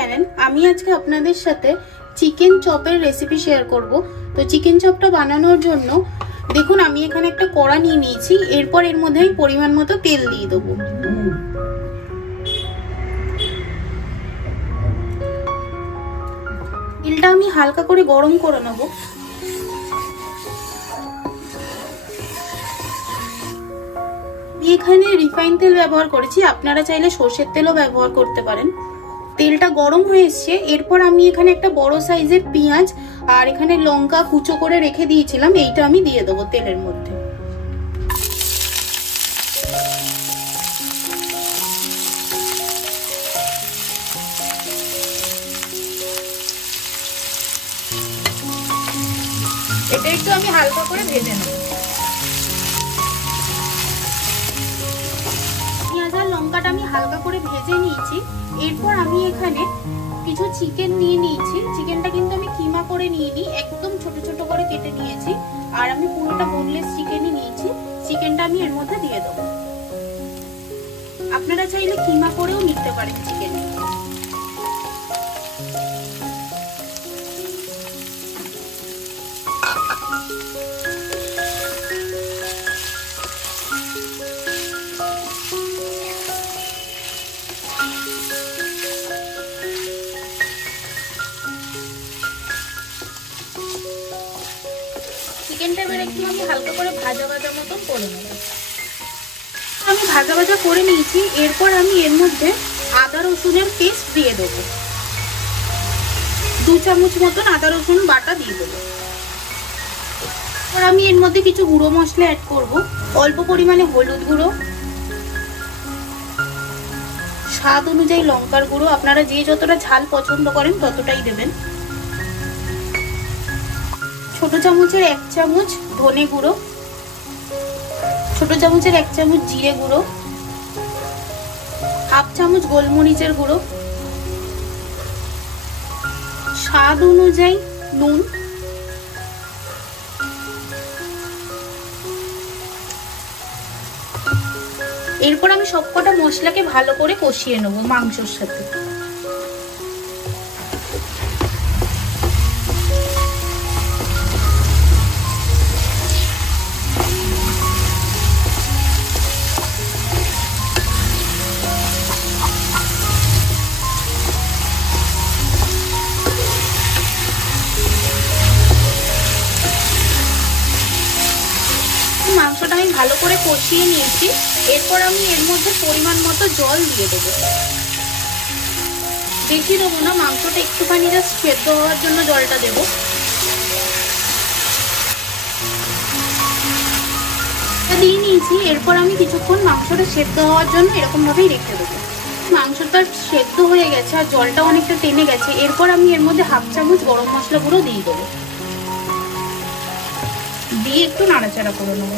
Channel. আমি আজকে আপনাদের সাথে চিকেন চপের রেসিপি শেয়ার করব। তো চিকেন চপটা বানানোর জন্য দেখুন আমি এখানে একটা কড়া নিয়ে নিয়েছি। এরপর এর মধ্যে আমি পরিমাণ মতো তেল দিয়ে দেবো। তেলটা আমি হালকা করে গরম করে নেব। এখানে রিফাইন তেল ব্যবহার করেছি, আপনারা চাইলে সরষের তেলও ব্যবহার করতে পারেন। তেলটা গরম হয়ে এসছে। এরপর আমি এখানে একটা বড় সাইজের পেঁয়াজ আর এখানে লঙ্কা কুচো করে রেখে দিয়েছিলাম, এইটা আমি দিয়ে দেবো তেলের মধ্যে। এটা একটু আমি হালকা করে ভেজে নেব। পেঁয়াজ আর লঙ্কাটা আমি হালকা করে ভেজে নিয়েছি। এরপর আমি এখানে কিছু চিকেন নিয়ে নিয়েছি। চিকেনটা কিন্তু আমি কিমা করে নিইনি, একদম ছোট ছোট করে কেটে নিয়েছি। আর আমি পুরোটা বোনলেস চিকেনই নিয়েছি। চিকেনটা আমি এর মধ্যে দিয়ে দেবো। আপনারা চাইলে কিমা করেও নিতে পারেন চিকেন। চিকেনটা এবার একটু আমি হালকা করে ভাজা ভাজা মতন করে নেব। আমি ভাজা ভাজা করে নিয়েছি। এরপর আমি এর মধ্যে আদা রসুনের পেস্ট দিয়ে দেবো। 2 চামচ মতন আদা রসুন বাটা দিয়ে দেবো। এবার আমি এর মধ্যে কিছু গুঁড়ো মশলা অ্যাড করব। অল্প পরিমাণে হলুদ গুঁড়ো, স্বাদ অনুযায়ী লঙ্কার গুঁড়ো, আপনারা যে যতটা ঝাল পছন্দ করেন ততটাই দেবেন। ছোট চামচের 1 চামচ ধনে গুঁড়ো, ছোট চামচের 1 চামচ জিরে গুঁড়ো, 1/2 চামচ গোলমরিচের গুঁড়ো, স্বাদ অনুযায়ী নুন, এরপর আমি সবকটা মশলাকে ভালো করে কষিয়ে নেব মাংসের সাথে। মাংসটা আমি ভালো করে কষিয়ে নিয়েছি। এরপর আমি এর মধ্যে পরিমাণ মতো জল দিয়ে দেবো। বেশি দেবো না, মাংসটা একটুখানি জাস্ট সেদ্ধ হওয়ার জন্য জলটা দেবো। দিয়ে নিয়েছি। এরপর আমি কিছুক্ষণ মাংসটা সেদ্ধ হওয়ার জন্য এরকম ভাবেই রেখে দেবো। মাংসটা সেদ্ধ হয়ে গেছে আর জলটা অনেকটা টেনে গেছে। এরপর আমি এর মধ্যে 1/2 চামচ গরম মশলা গুঁড়ো দিয়ে দেবো। দিয়ে একটু নাড়াচাড়া করে নেব।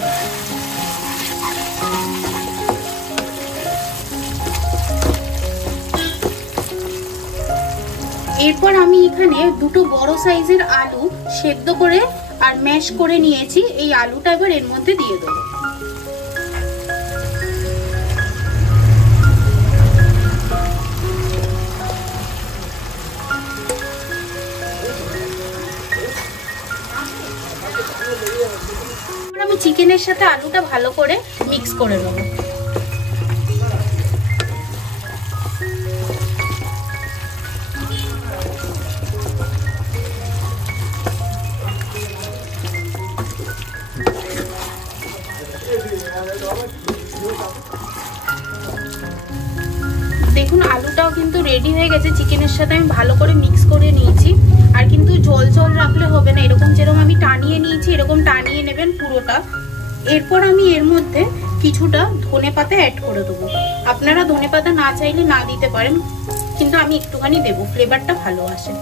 এরপর আমি এখানে 2টো বড় সাইজের আলু সেদ্ধ করে আর ম্যাশ করে নিয়েছি। এই আলুটা এবার এর মধ্যে দিয়ে দেবো। আমি চিকেনের সাথে আলুটা ভালো করে মিক্স করে নেব। দেখুন আলুটাও কিন্তু রেডি হয়ে গেছে। চিকেনের সাথে আমি ভালো করে মিক্স করে নিয়েছি। আর কিন্তু জল জল রাখলে হবে না, এরকম যেরকম আমি টানিয়ে নিয়েছি এরকম টানিয়ে নেবেন পুরোটা। এরপর আমি এর মধ্যে কিছুটা ধনেপাতা অ্যাড করে দেবো। আপনারা ধনেপাতা না চাইলে না দিতে পারেন, কিন্তু আমি একটুখানি দেবো, ফ্লেভারটা ভালো আসে।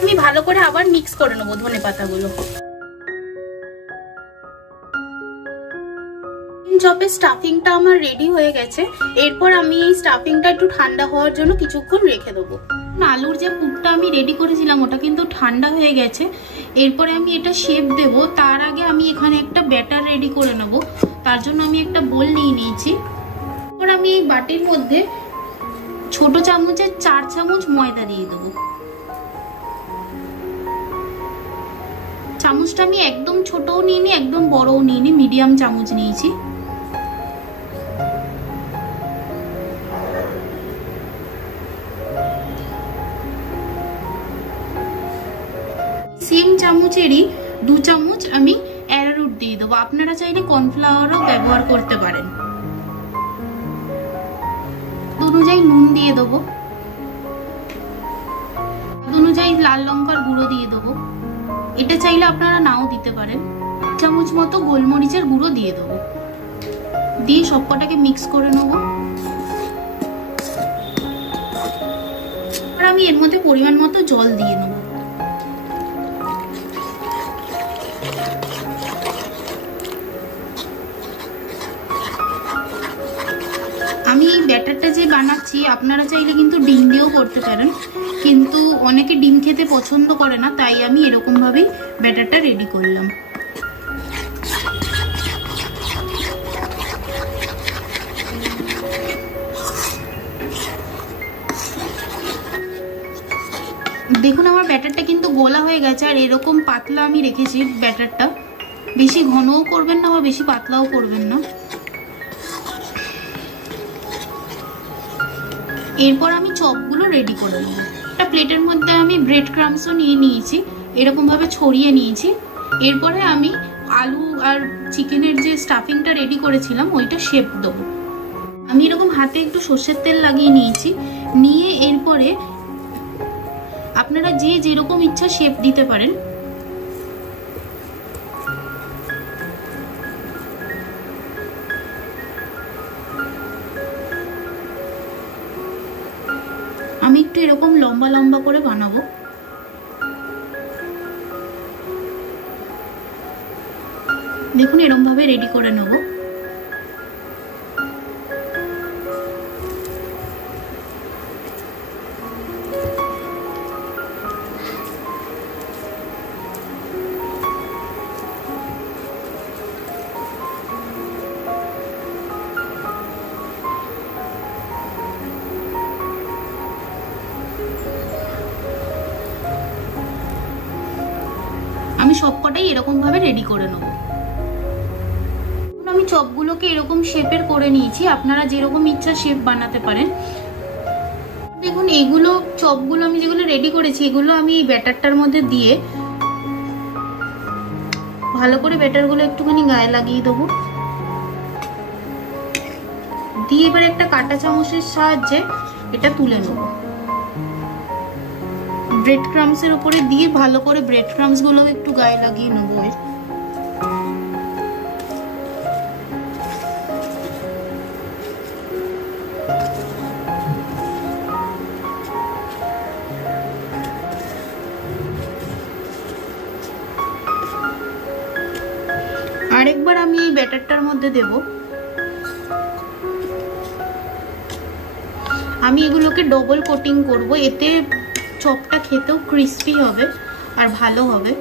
আমি ভালো করে আবার মিক্স করে নেবো ধনেপাতাগুলো। চপের স্টাফিংটা আমার রেডি হয়ে গেছে। এরপর আমি এই স্টাফিংটা একটু ঠান্ডা হওয়ার জন্য কিছুক্ষণ রেখে দেবো। আলুর যে পুরটা আমি রেডি করেছিলাম ওটা কিন্তু ঠান্ডা হয়ে গেছে। এরপরে আমি এটা শেপ দেব। তার আগে আমি এখানে একটা ব্যাটার রেডি করে নেব। তার জন্য আমি একটা বোল নিয়ে নিয়েছি। এরপর আমি এই বাটির মধ্যে ছোট চামচের 4 চামচ ময়দা দিয়ে দেবো। চামচটা আমি একদম ছোটও নিইনি, একদম বড়ও নিইনি, মিডিয়াম চামচ নিয়েছি। সেম চামচেরই 2 চামচ আমি অ্যারারুট দিয়ে দেবো। আপনারা চাইলে কর্নফ্লাওয়ারও ব্যবহার করতে পারেন। অনুযায়ী নুন দিয়ে দেবো, অনুযায়ী লাল লঙ্কার গুঁড়ো দিয়ে দেবো। এটা চাইলে আপনারা নাও দিতে পারেন। চামচ মতো গোলমরিচের গুঁড়ো দিয়ে দেবো। দিয়ে সবকটাকে মিক্স করে নেবো। আর আমি এর মধ্যে পরিমাণ মতো জল দিয়ে নেবো। আমি এই ব্যাটারটা যে বানাচ্ছি আপনারা চাইলে কিন্তু ডিম দিয়েও করতে পারেন, কিন্তু অনেকে ডিম খেতে পছন্দ করে না, তাই আমি এরকম ভাবেই ব্যাটারটা রেডি করলাম। দেখুন আমার ব্যাটারটা কিন্তু গোলা হয়ে গেছে। আর এরকম পাতলা আমি রেখেছি ব্যাটারটা। বেশি ঘনও করবেন না বা বেশি পাতলাও করবেন না। এরপর আমি চপগুলো রেডি করে নেব। একটা প্লেটের মধ্যে আমি ব্রেড ক্রাম্বসও নিয়ে নিয়েছি, এরকম ভাবে ছড়িয়ে নিয়েছি। এরপরে আমি আলু আর চিকেনের যে স্টাফিংটা রেডি করেছিলাম ওইটা শেপ দেবো। আমি এরকম হাতে একটু সর্ষের তেল লাগিয়ে নিয়েছি। নিয়ে এরপরে আপনারা যে যেরকম ইচ্ছা শেপ দিতে পারেন। আমি একটু এরকম লম্বা লম্বা করে বানাবো। দেখুন এরকম ভাবে রেডি করে নেব। আমি সবকটাই এরকম ভাবে রেডি করে নেব। আমি চপগুলোকে এরকম শেপের করে নিয়েছি। আপনারা যেরকম ইচ্ছা শেপ বানাতে পারেন। দেখুন এগুলো চপগুলো আমি যেগুলো রেডি করেছি এগুলো আমি ব্যাটারটার মধ্যে দিয়ে ভালো করে ব্যাটারগুলো একটুখানি গায়ে লাগিয়ে দেবো। দিয়ে এবার একটা কাঁটা চামচের সাহায্যে এটা তুলে নেব। ব্রেড ক্রাম্বসের উপরে দিয়ে ভালো করে ব্রেড ক্রাম্বস গুলো একটু গায়ে লাগিয়ে নেবো। আরেকবার আমি এই ব্যাটারটার মধ্যে দেব। আমি এগুলোকে ডবল কোটিং করব, এতে চপটা খেতেও ক্রিস্পি হবে আর ভালো হবে।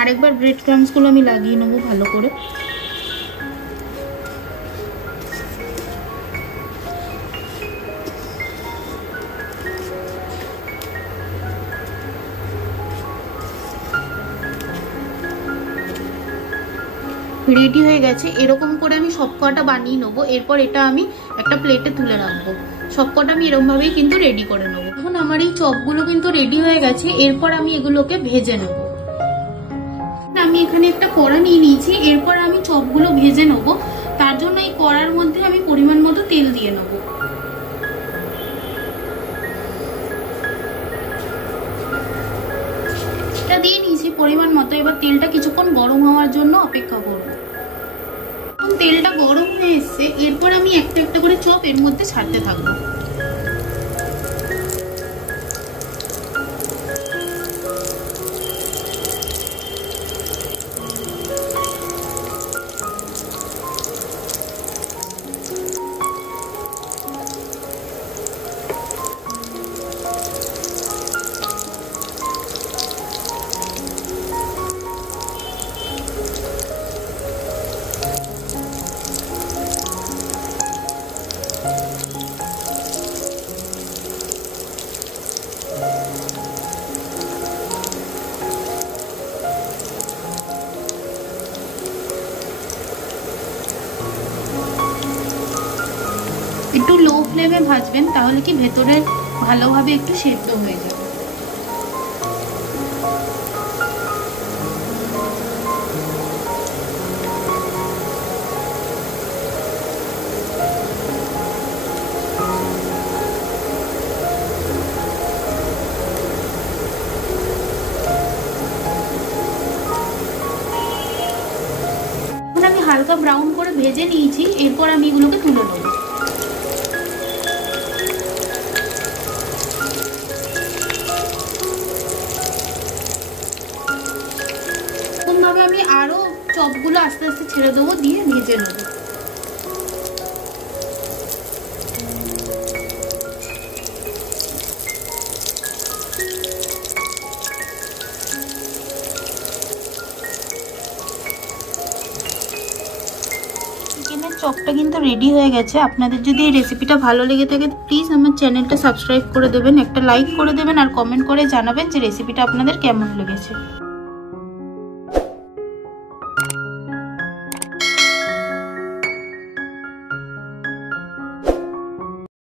আরেকবার ব্রেড ক্রাম্বস গুলো আমি লাগিয়ে নেবো ভালো করে। রেডি হয়ে গেছে। এরকম করে আমি সবকটা বানিয়ে নেবো। এরপর এটা আমি একটা প্লেটে তুলে রাখবো। সবকটা আমি এরকম ভাবেই কিন্তু রেডি করে নেবো। এখন আমার এই চপগুলো কিন্তু রেডি হয়ে গেছে। এরপর আমি এগুলোকে ভেজে নেবো। আমি এখানে একটা কড়া নিয়ে নিয়েছি। এরপর আমি চপগুলো ভেজে নেবো। তার জন্য এই কড়ার মধ্যে আমি পরিমাণ মতো তেল দিয়ে নেবো। এটা দিয়ে নিয়েছি পরিমাণ মতো। এবার তেলটা কিছুক্ষণ গরম হওয়ার জন্য অপেক্ষা করবো। তেলটা গরম হয়ে এসছে। এরপর আমি একটা একটা করে চপ এর মধ্যে ছাড়তে থাকবো। একটু লো ফ্লেমে ভাজবেন, তাহলে কি ভেতরে ভালোভাবে একটু সেদ্ধ হয়ে যাবে। আমি হালকা ব্রাউন করে ভেজে নিয়েছি, এরপর আমি এগুলোকে তুলে নেব। এরকমভাবে আমি আরো চপগুলো আস্তে আস্তে ছেড়ে দেবো, দিয়ে ভেজে নেব। চিকেনের চপটা কিন্তু রেডি হয়ে গেছে। আপনাদের যদি এই রেসিপিটা ভালো লেগে থাকে প্লিজ আমার চ্যানেলটা সাবস্ক্রাইব করে দেবেন, একটা লাইক করে দেবেন আর কমেন্ট করে জানাবেন যে রেসিপিটা আপনাদের কেমন লেগেছে।